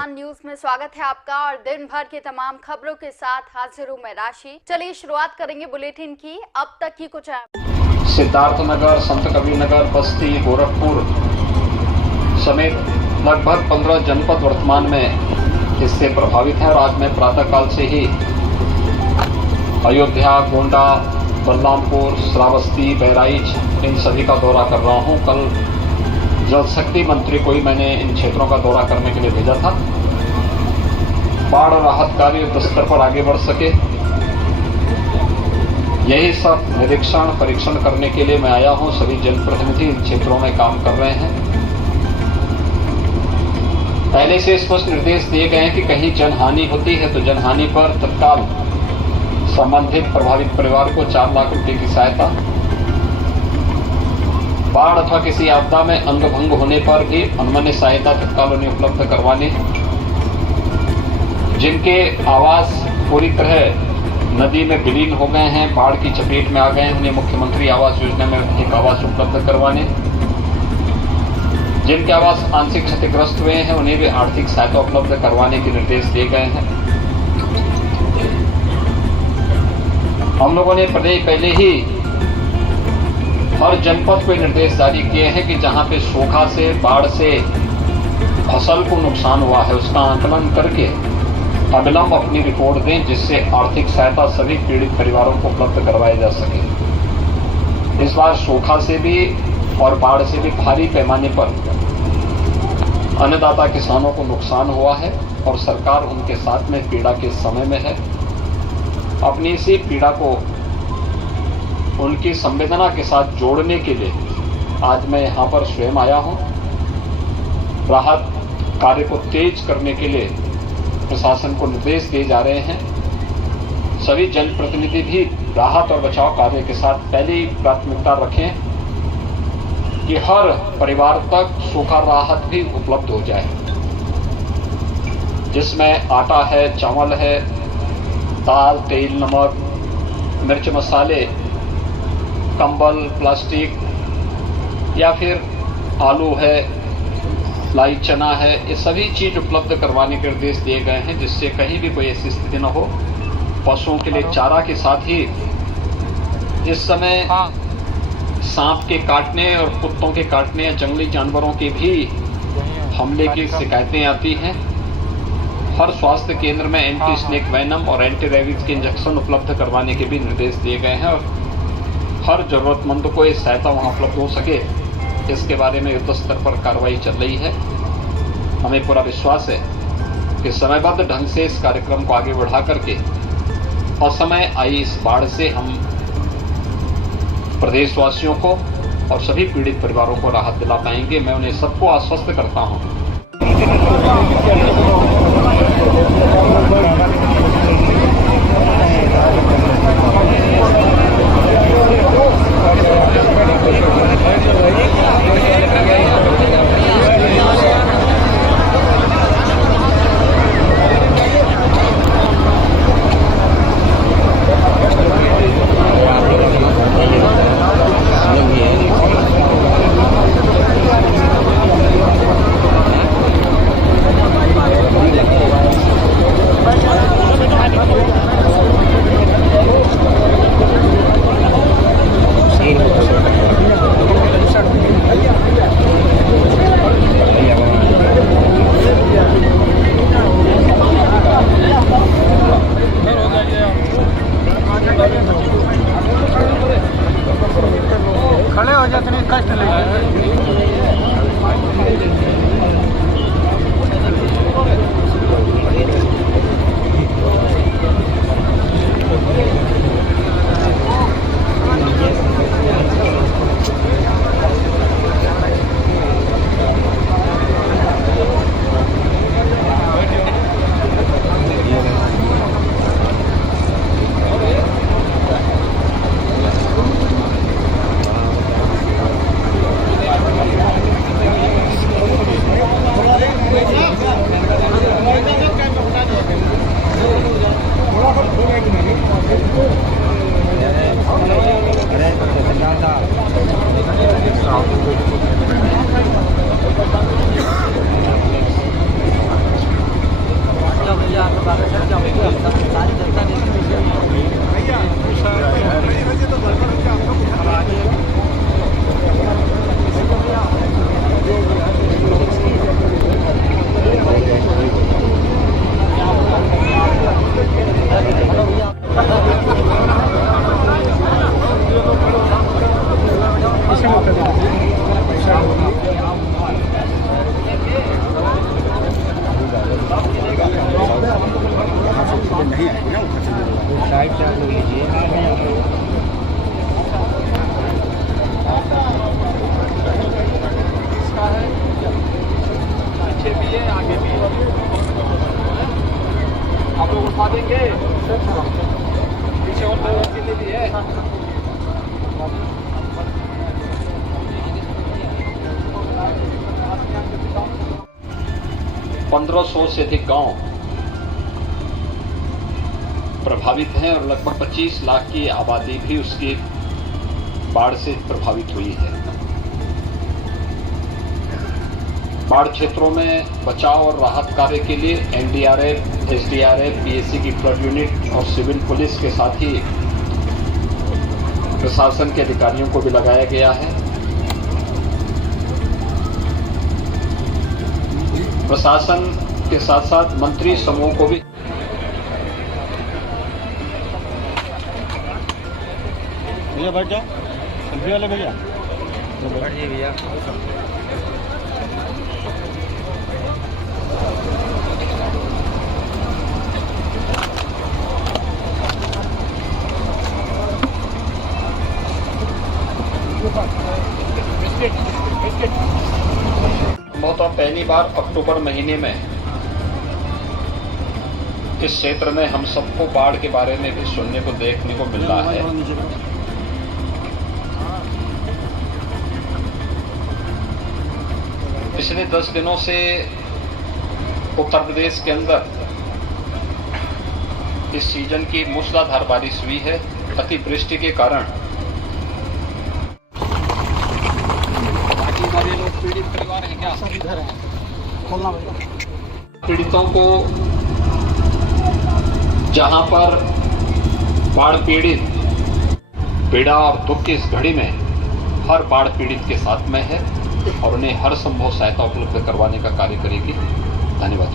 Rajasthan news में स्वागत है आपका और दिन भर की तमाम खबरों के साथ हाजिर हूं मैं राशि। चलिए शुरुआत करेंगे बुलेटिन की। अब तक की कुछ सिद्धार्थनगर, संत कबीरनगर, बस्ती, गोरखपुर समेत लगभग 15 जनपद वर्तमान में इससे प्रभावित है और आज मैं प्रातःकाल से ही अयोध्या, गोंडा, बलरामपुर, श्रावस्ती, बहराइच इन सभी का दौरा कर रहा हूं। कल जल शक्ति मंत्री को ही मैंने इन क्षेत्रों का दौरा करने के लिए भेजा था। बाढ़ राहत कार्य युद्ध स्तर पर आगे बढ़ सके, यही सब निरीक्षण परीक्षण करने के लिए मैं आया हूं। सभी जनप्रतिनिधि इन क्षेत्रों में काम कर रहे हैं। पहले से स्पष्ट निर्देश दिए गए हैं कि कहीं जनहानि होती है तो जनहानि पर तत्काल संबंधित प्रभावित परिवार को 4 लाख रुपए की सहायता, बाढ़ अथवा किसी आपदा में अंग भंग होने पर भी अनुमन्य सहायता तत्काल उन्हें उपलब्ध करवाने, जिनके आवास पूरी तरह नदी में विलीन हो गए हैं, बाढ़ की चपेट में आ गए हैं, उन्हें मुख्यमंत्री आवास योजना में एक आवास उपलब्ध करवाने, जिनके आवास आंशिक क्षतिग्रस्त हुए हैं उन्हें भी आर्थिक सहायता उपलब्ध करवाने के निर्देश दिए गए हैं। हम लोगों ने पहले ही हर जनपद को निर्देश जारी किए हैं कि जहां पे सूखा से, बाढ़ से फसल को नुकसान हुआ है उसका आकलन करके अविलंब अपनी रिपोर्ट दें, जिससे आर्थिक सहायता सभी पीड़ित परिवारों को उपलब्ध करवाई जा सके। इस बार सूखा से भी और बाढ़ से भी भारी पैमाने पर अन्नदाता किसानों को नुकसान हुआ है और सरकार उनके साथ में पीड़ा के समय में है। अपनी इसी पीड़ा को उनकी संवेदना के साथ जोड़ने के लिए आज मैं यहाँ पर स्वयं आया हूँ। राहत कार्य को तेज करने के लिए प्रशासन को निर्देश दिए जा रहे हैं। सभी जनप्रतिनिधि भी राहत और बचाव कार्य के साथ पहली प्राथमिकता रखें कि हर परिवार तक सूखा राहत भी उपलब्ध हो जाए, जिसमें आटा है, चावल है, दाल, तेल, नमक, मिर्च मसाले, कंबल, प्लास्टिक या फिर आलू है, लाई चना है, ये सभी चीज उपलब्ध करवाने के निर्देश दिए गए हैं, जिससे कहीं भी कोई ऐसी स्थिति न हो। पशुओं के लिए चारा के साथ ही इस समय सांप के काटने और कुत्तों के काटने या जंगली जानवरों के भी हमले की शिकायतें आती हैं। हर स्वास्थ्य केंद्र में एंटी स्नेक वेनम और एंटी रेबीज के इंजेक्शन उपलब्ध करवाने के भी निर्देश दिए गए हैं और हर जरूरतमंद को ये सहायता वहां उपलब्ध हो सके, इसके बारे में युद्ध स्तर पर कार्रवाई चल रही है। हमें पूरा विश्वास है कि समयबद्ध ढंग से इस कार्यक्रम को आगे बढ़ा करके असमय आई इस बाढ़ से हम प्रदेशवासियों को और सभी पीड़ित परिवारों को राहत दिला पाएंगे। मैं उन्हें सबको आश्वस्त करता हूं। खड़े हो जाते नहीं, कष्ट 1500 से अधिक गांव प्रभावित हैं और लगभग 25 लाख की आबादी भी उसकी बाढ़ से प्रभावित हुई है। बाढ़ क्षेत्रों में बचाव और राहत कार्य के लिए एनडीआरएफ, एसडीआरएफ, पीएसी की फ्लड यूनिट और सिविल पुलिस के साथ ही प्रशासन के अधिकारियों को भी लगाया गया है। प्रशासन के साथ साथ मंत्री समूह को भी भैया बैठ जाओ, सेल्फी वाले भैया बैठ जाइए भैया। बहुत पहली बार अक्टूबर महीने में इस क्षेत्र में हम सबको बाढ़ के बारे में भी सुनने को देखने को मिल रहा है। पिछले 10 दिनों से उत्तर प्रदेश के अंदर इस सीजन की मूसलाधार बारिश हुई है। अतिवृष्टि के कारण पीड़ित परिवार है क्या? सब इधर है, खोलना भैया। पीड़ितों को जहां पर बाढ़ पीड़ित पीड़ा और दुख की इस घड़ी में हर बाढ़ पीड़ित के साथ में है और उन्हें हर संभव सहायता उपलब्ध करवाने का कार्य करेगी। धन्यवाद।